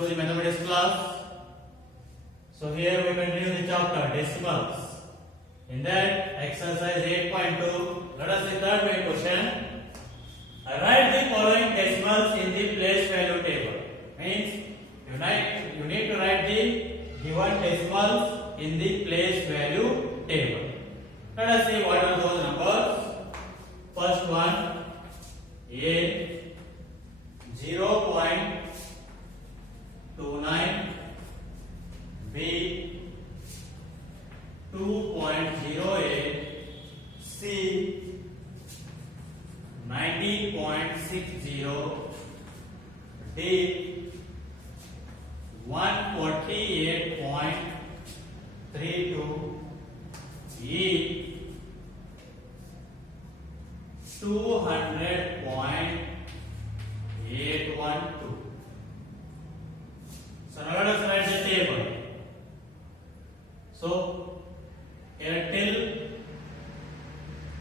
to the mathematics class. So here we continue the chapter decimals. In that exercise 8.2, let us see third main question. Write the following decimals in the place value table. Means you need to write the given decimals in the place value table. Let us see what are those numbers. First one, A 0.29, B 2.08, C 90.60, D 148.32, E 200.812. So now let us write the table. So here till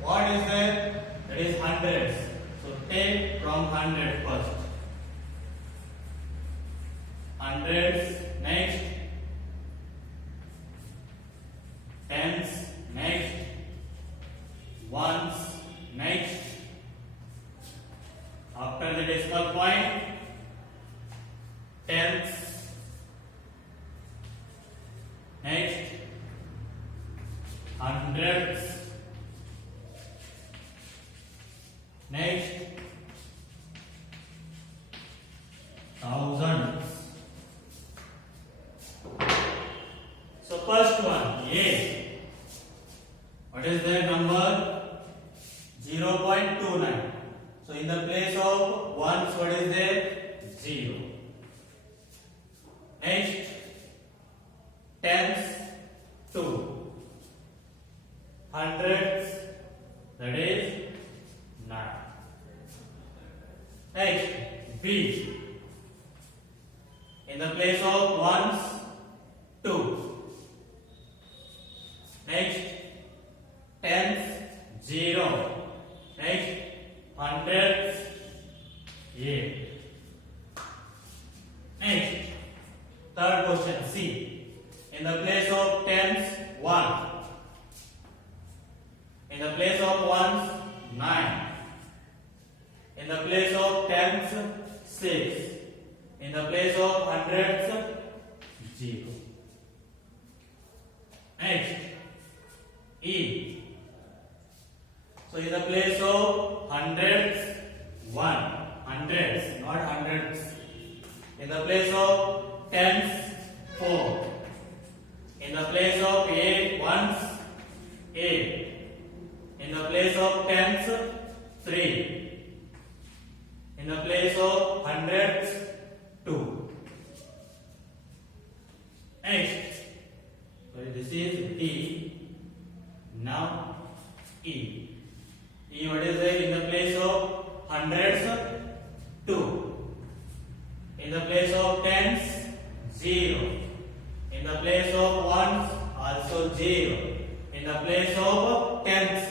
what is there? That is hundreds. So take from 100 first. Hundreds next. Tens next. Ones next. After the decimal point, tenths next, hundreds next, thousands. So first one, A. What is their number? 0.29. So in the place of ones, what is there? 0. Next, tens, 2. Hundreds, that is 9. Next, B. In the place of ones, 2. Next, tens, 0. Next, hundreds, 8. Next, third question, C. In the place of tens, 1. In the place of ones, 9. In the place of tens, 6. In the place of hundreds, 0. Next, E. So in the place of hundreds, 1. Hundreds, not hundreds. In the place of tens, 4. In the place of ones, 8. In the place of tens, 3. In the place of hundreds, 2. Next, so this is D. Now E. E, what is there? In the place of hundreds, 2. In the place of tens, 0. In the place of ones, also 0. In the place of tens,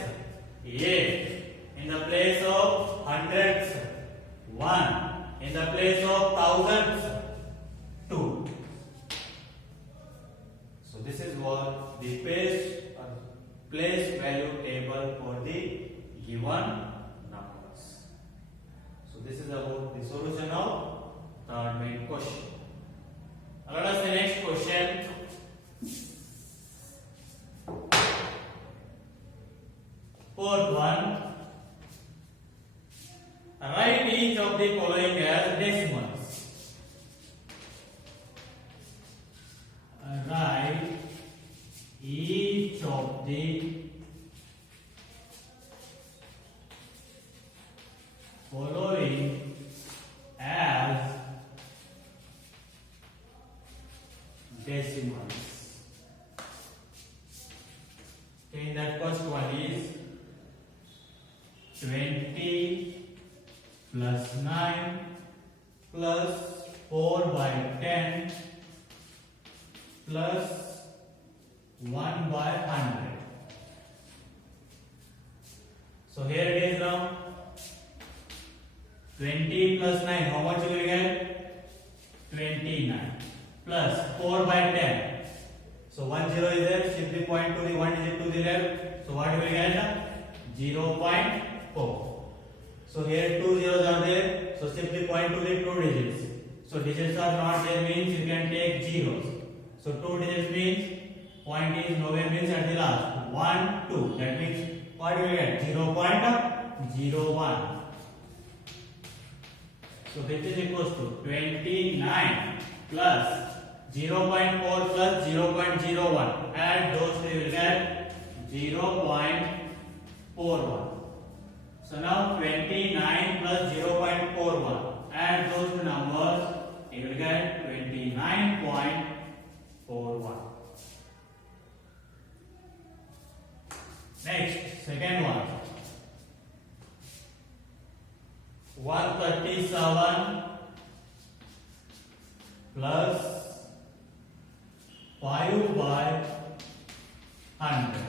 8. In the place of hundreds, 1. In the place of thousands, 2. So this is what the place value table for the given numbers. So this is about the solution of third main question. Let us the next question. Fourth one. Write each of the following as decimals. Write each of the following as decimals. Okay, that first one is 20 plus 9 plus 4 by 10 plus 1 by 100. So here it is now 20 plus 9, how much you will get? 29 plus 4 by 10. So 1 0 is there, simply point to the 1 digit to the left. So what you will get? 0.4. So here 2 zeros are there, so simply point to the 2 digits. So digits are not there means you can take zeros. So 2 digits means point is nowhere means at the last. 1, 2. That means what do we get? 0.01. So this is equals to 29 plus 0.4 plus 0.01. Add those two, you will get 0.41. So now 29 plus 0.41. Add those two numbers, you will get 29.41. Next, second one. 137 plus 5 by 100.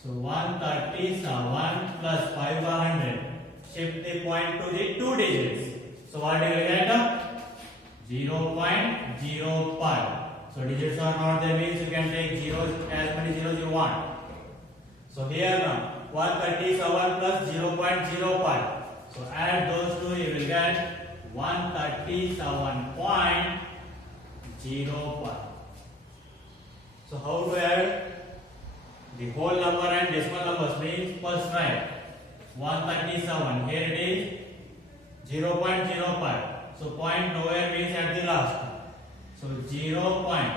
So 137 plus 5 by 100. Shift the point to the 2 digits. So what do you get? 0.05. So digits are not there means you can take zeros as many zeros you want. So here now 137 plus 0.05. So add those two, you will get 137.05. So how to add the whole number and decimal numbers means first write 137. Here it is 0.05. So point nowhere means at the last. So 0 point.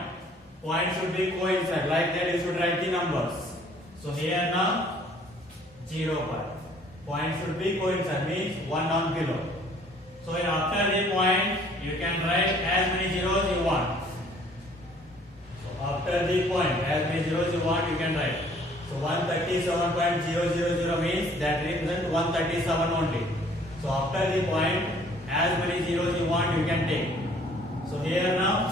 Point should be coincide. Like that you should write the numbers. So here now 0 point. Point should be coincide means one on below. So after the point you can write as many zeros you want. So after the point as many zeros you want you can write. So 137.000 means that represents 137 only. So after the point as many zeros you want you can take. So here now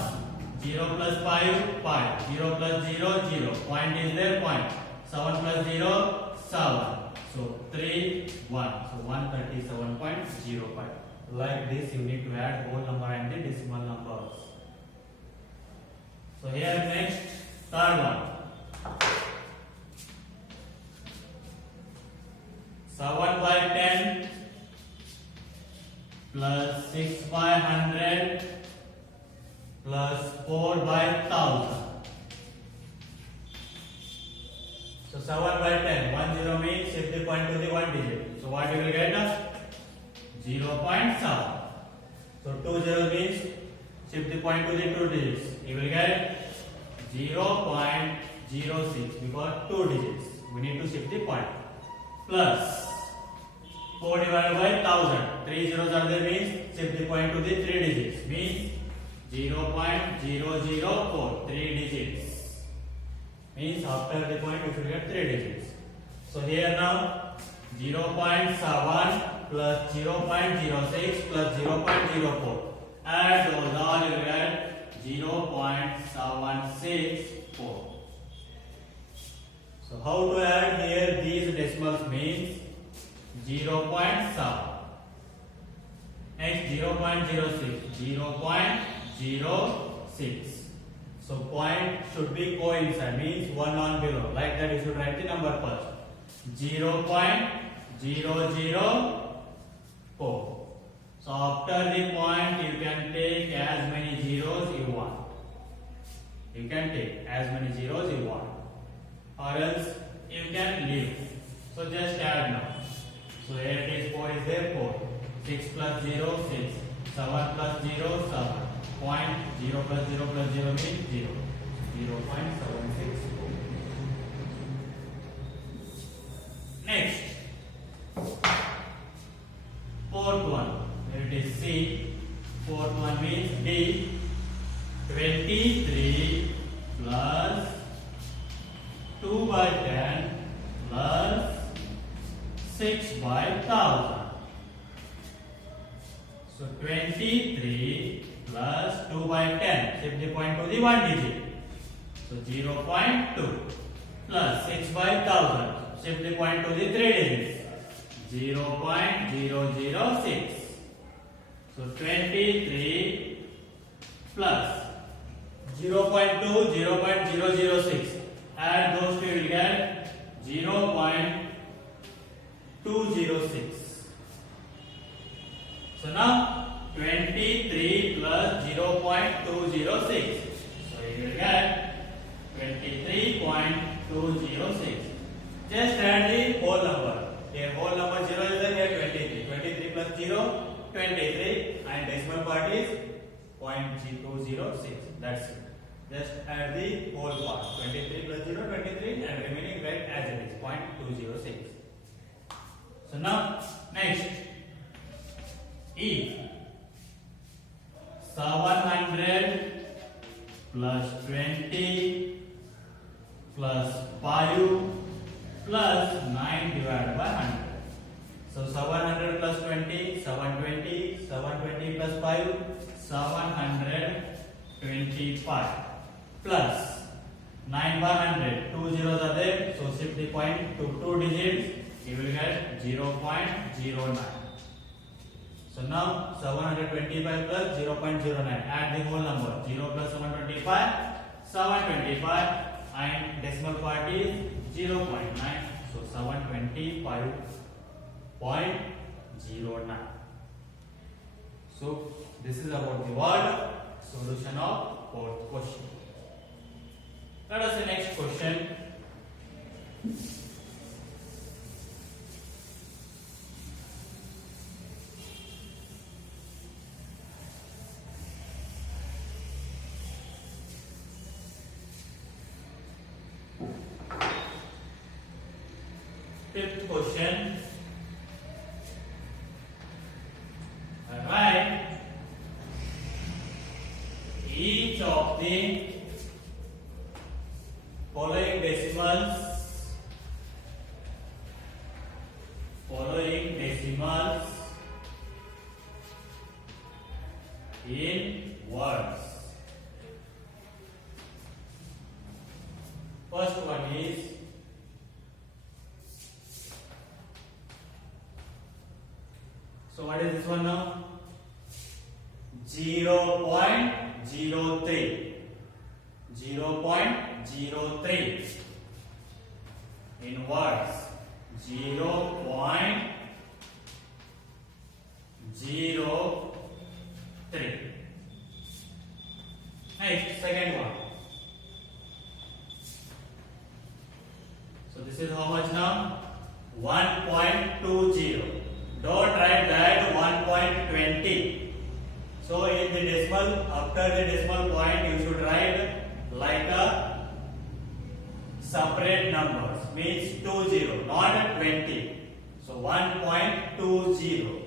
0 plus 5, 5. 0 plus 0, 0. Point is there, point. 7 plus 0, 7. So 3, 1. So 137.05. Like this, you need to add whole number and the decimal numbers. So here next, third one. 7 by 10 plus 6 by 100 plus 4 by 1000. So 7 by 10, 1 0 means shift the point to the 1 digit. So what you will get? 0.7. So 2 0 means shift the point to the 2 digits. You will get 0.06 because 2 digits. We need to shift the point. Plus 4 divided by 1000. 3 zeros are there means shift the point to the 3 digits. Means 0.004. 3 digits. Means after the point you should get 3 digits. So here now 0.7 plus 0.06 plus 0.04. Add those all you get 0.764. So how to add here these decimals means 0.7. Next 0.06. 0.06. So point should be coincide means one on below. Like that you should write the number first. 0.004. So after the point you can take as many zeros you want. You can take as many zeros you want. Or else you can leave. So just add now. So here it is 4 is there 4. 6 plus 0 6. 7 plus 0 7. Point 0 plus 0 plus 0 means 0. 0.764. Next. Fourth one. Here it is C. Fourth one means D. 23 plus 2 by 10 plus 6 by 1000. So 23 plus 2 by 10. Shift the point to the 1 digit. So 0.2 plus 6 by 1000. Shift the point to the 3 digits. 0.006. So So 23 plus 0.2, 0.006. Add those two, you will get 0.206. So now 23 plus 0.206. So you will get 23.206. Just add the whole number. Here whole number 0 is there, here 23. 23 plus 0, 23, and decimal part is 0.206. That's it. Just add the whole part. 23 plus 0, 23, and remaining write as it is, 0.206. So now, next, if 700 plus 20 plus 5 plus 9 divided by 100. So 700 plus 20, 720, 720 plus 5, 725 plus 9 by 100, 2 zeros are there, so shift the point to 2 digits, you will get 0.09. So now 725 plus 0.09, add the whole number, 0 plus 725, 725, and decimal part is 0.9, so 725.09. So this is about the word solution of fourth question. Let us see next question. Fifth question. Write each of the following decimals in words. First one is so what is this one now? 0.03. 0.03 in words. 0.03. Next, second one. So this is how much now? 1.20. Don't write that 1.20. So in the decimal, after the decimal point, you should write like a separate numbers, means 20, not 20. So 1.20.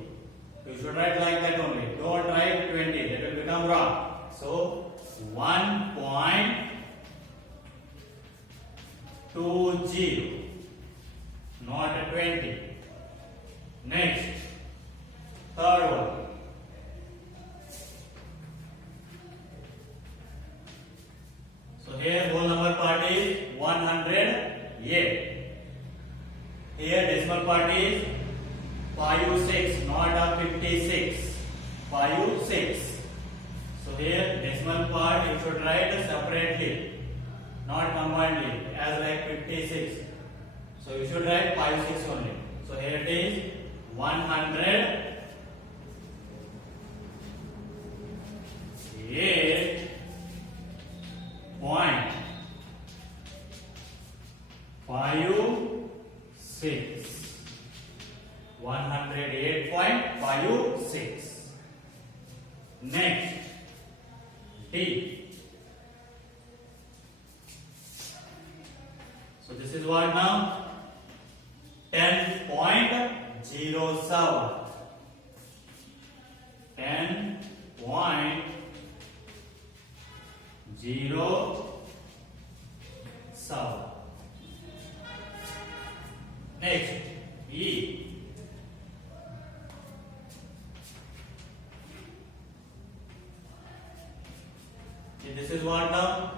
You should write like that only. Don't write 20. That will become wrong. So 1.20, not 20. Next, third one. So here whole number part is 108. Here decimal part is 56, not a 56. 56. So here decimal part you should write separately, not combinedly, as like 56. So you should write 56 only. So here it is 108.56. 108.56. Next, D. So this is what now? 10.07. 10.07. Next, E. This is what now?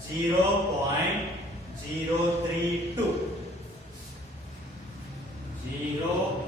0.032. 0.032.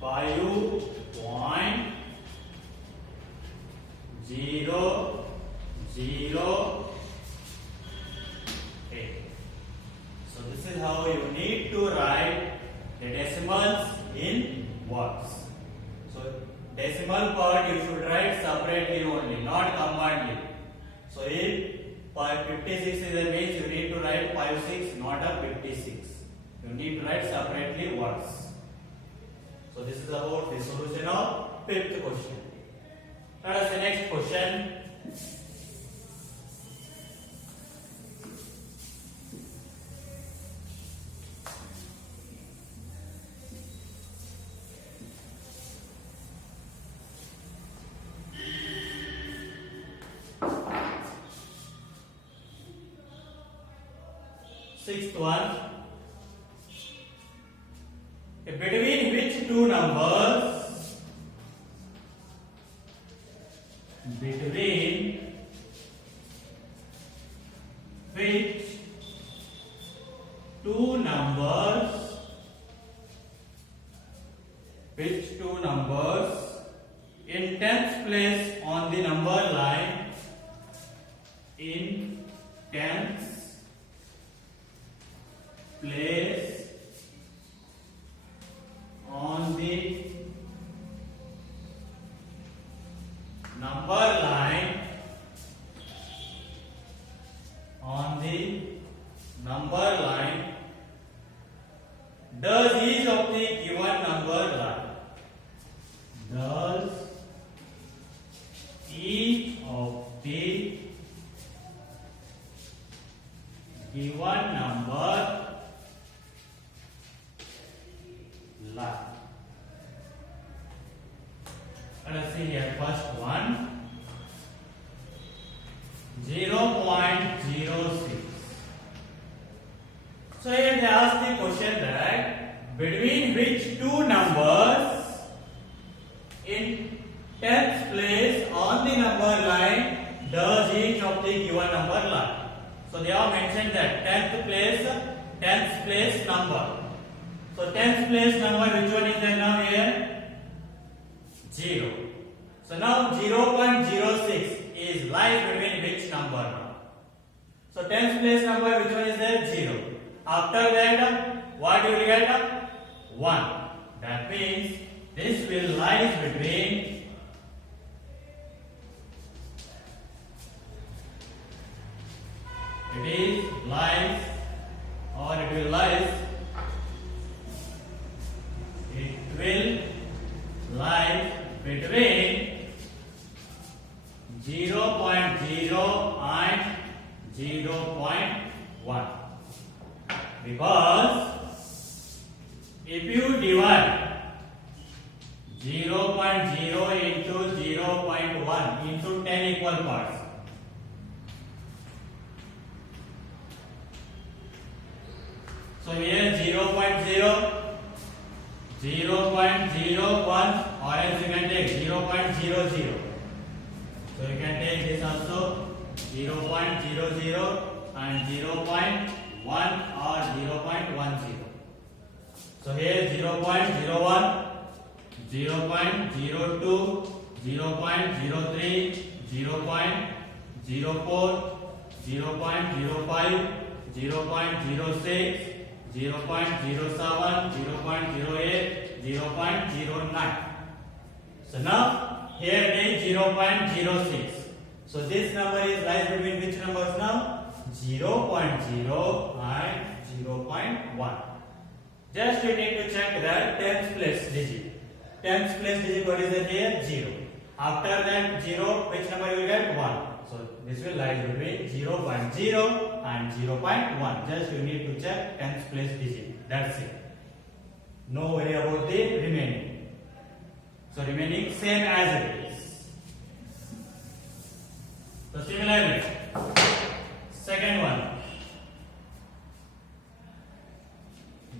5.008. So this is how you need to write the decimals in words. So decimal part you should write separately only, not combinedly. So if 56 is a means you need to write 56, not a 56. You need to write separately words. So this is about the solution of fifth question. Let us the next question. Sixth one. Between which two numbers? Between which two numbers? Which two numbers in tens place on the number line? In tens place on the number line, does each of the given number line, does each of the given number line. Let us see here first one, 0.06. So here they ask the question that between which two numbers in tenth place on the number line does each of the given number lie. So they have mentioned that tenth place number. So tenth place number, which one is there now here? 0. So now 0.06 is lies between which number now? So tenth place number, which one is there? 0. After that, what you will get? 1. That means this will lies between it will lies between 0.0 and 0.1, because if you divide 0.0 into 0.1 into 10 equal parts, so here 0.0, 0.01, or else you can take 0.00. So you can take this also 0.00 and 0.1 or 0.10. So here 0.01, 0.02, 0.03, 0.04, 0.05, 0.06, 0.07, 0.08, 0.09. So now here take 0.06. So this number is lies between which numbers now? 0.0 and 0.1. Just you need to check that tens place digit. Tens place digit, what is it here? 0. After that 0, which number you will get? 1. So this will lie between 0.0 and 0.1. Just you need to check tens place digit. That's it. No worry about the remaining. So remaining same as it is. So similarly, second one,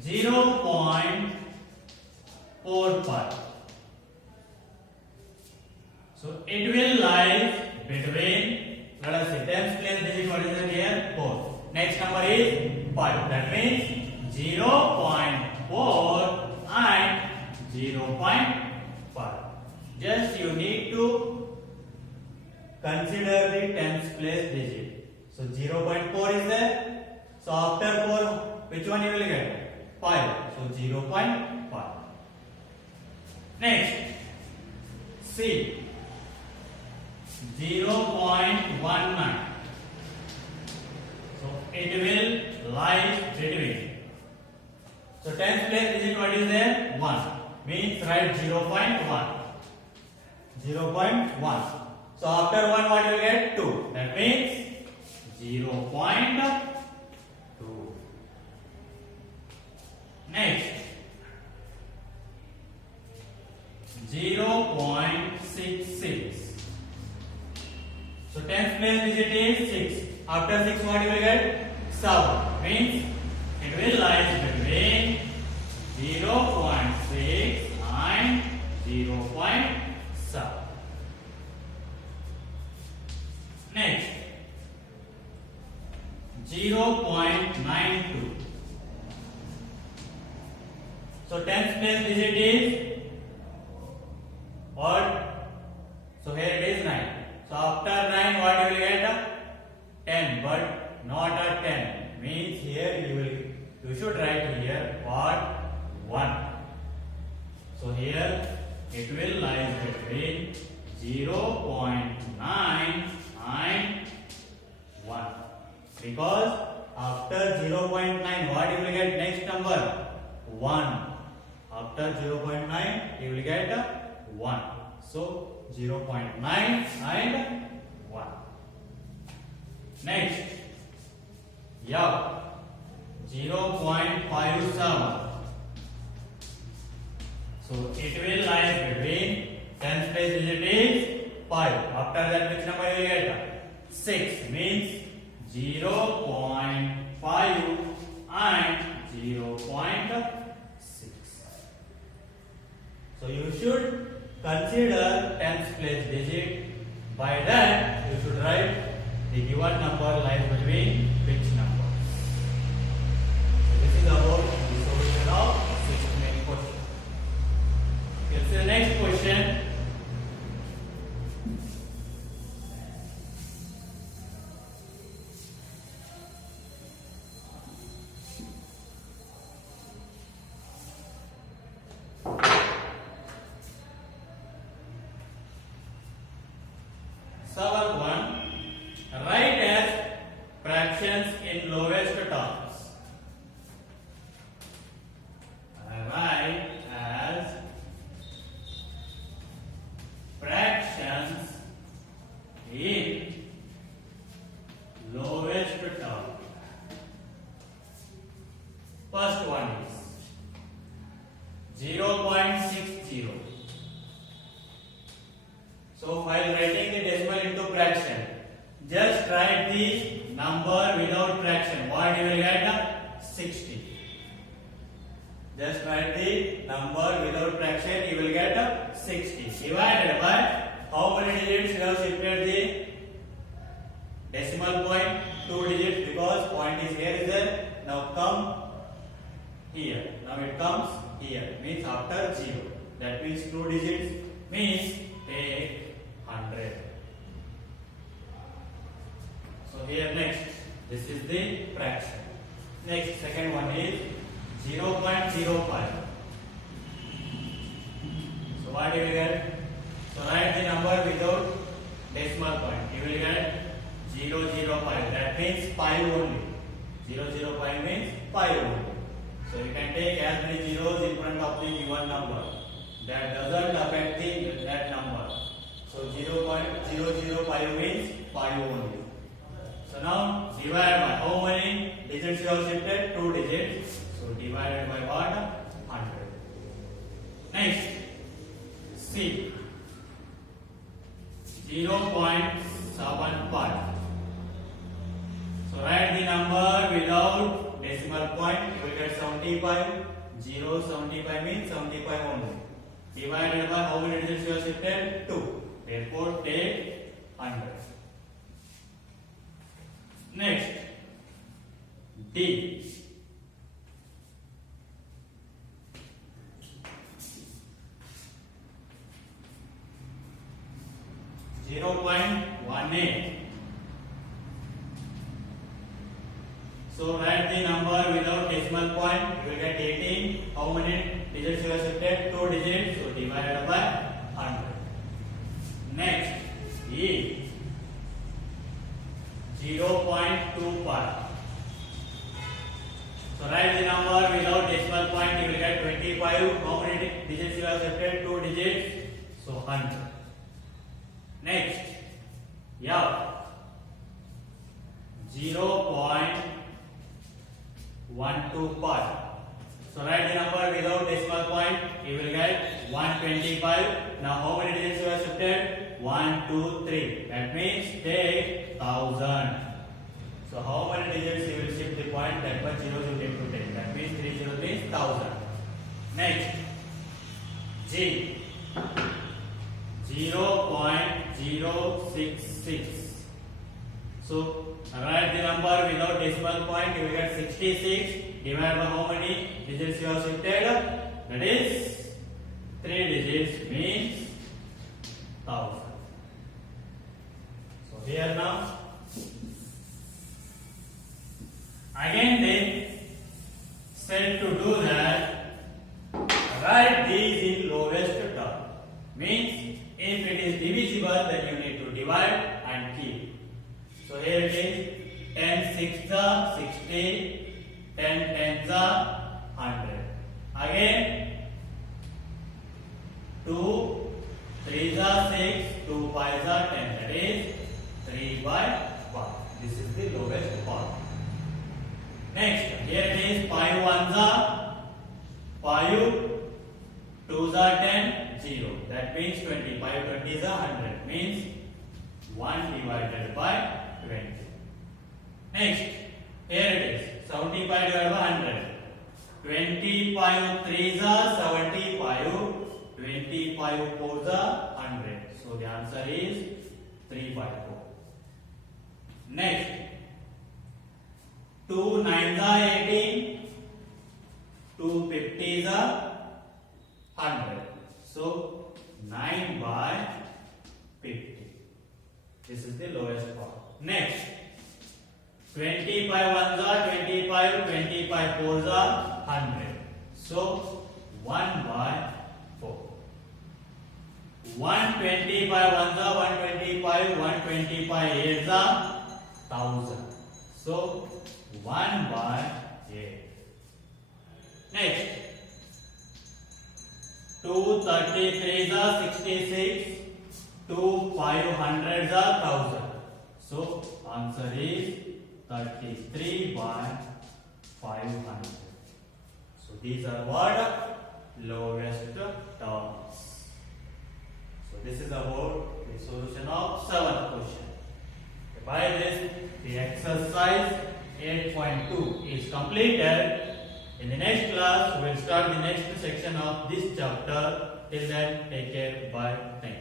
0.45. So it will lie between, let us see, tens place digit, what is it here? 4. Next number is 5. That means 0.4 and 0.5. Just you need to consider the tens place digit. So 0.4 is there. So after 4, which one you will get? 5. So 0.5. Next, C. 0.19. So it will lie between. So tens place digit, what is there? 1. Means write 0.1. 0.1. So after 1, what you will get? 2. That means 0.2. Next, 0.66. So tens place digit is 6. After 6, what you will get? 7. Means it will lie between 0.6 and 0.7. Next, 0.92. So tens place digit is what? So here it is 9. So after 9, what you will get? 10, but not a 10. Means here you should write here what? 1. So here it will lie between 0.9 and 1. Because after 0.9, what you will get next number? 1. After 0.9, you will get 1. So 0.9 and 1. Next, 0.57. So it will lie between tens place digit is 5. After that, which number you will get? 6. Means 0.5 and 0.6. So you should consider tens place digit. By that, you should write the given number lies between which numbers. So this is about the solution of 6th main question. Here's the next question. Sawal 1. Write as fractions in lowest terms. Write as fractions in lowest term. First one is 0.60. So while writing the decimal into fraction, just write the number without fraction. What you will get? 60. Just write the number without fraction. You will get 60. Divided by how many digits you have shifted the decimal point? 2 digits, because point is here, is there. Now come here. Now it comes here. Means after 0. That means 2 digits. Means take 100. So here next, this is the fraction. Next, second one is 0.05. So what you will get? So write the number without decimal point. You will get 0.05. That means 5 only. 0.05 means 5 only. So you can take as many zeros in front of the given number. That doesn't affect that number. So 0.005 means 5 only. So now divide by how many digits you have shifted? 2 digits. So divided by what? 100. Next, C. 0.75. So write the number without decimal point. You will get 75. 0.75 means 75 only. Divided by how many digits you have shifted? 2. Therefore, take 100. Next, D. .18. So write the number without decimal point. You will get 18. How many digits you have shifted? 2 digits. So divided by 100. Next, E. 0.25. So write the number without decimal point. You will get 25. How many digits you have shifted? 2 digits. So 100. Next, F. 0.125. So write the number without decimal point. You will get 125. Now how many digits you have shifted? 1, 2, 3. That means take 1000. So how many digits you will shift the point? That much zeros you take to take. That means 3 zeros means 1000. Next, G. 0.066. So write the number without decimal point. You will get 66. Divide by how many digits you have shifted? That is 3 digits means 1000. So here now, again they said to do that. Write these in lowest term. Means if it is divisible, then you need to divide and keep. So here it is 10 6 are 60, 10 10s are 100. Again 2 3s are 6, 2 5s are 10. That is 3 by 5. This is the lowest part. Next, here it is 5 1s are 5, 2s are 10, 0. That means 20. 5 20s are 100. Means 1 divided by 20. Next, here it is 75 divided by 100. 25 3s are 75. 25 4s are 100. So the answer is 3 by 4. Next, 2 9s are 18. 2 50s are 100. So 9 by 50. This is the lowest part. Next, 25 1s are 25, 25 4s are 100. So 1 by 4. 125 1s are 125, 125 8s are 1000. So 1 by 8. Next, 2 33s are 66, 2 500s are 1000. So answer is 33 by 500. So these are what? Lowest terms. So this is about the solution of 7th question. By this, the exercise 8.2 is completed. In the next class, we will start the next section of this chapter. Till then, take care. Bye. Thank you.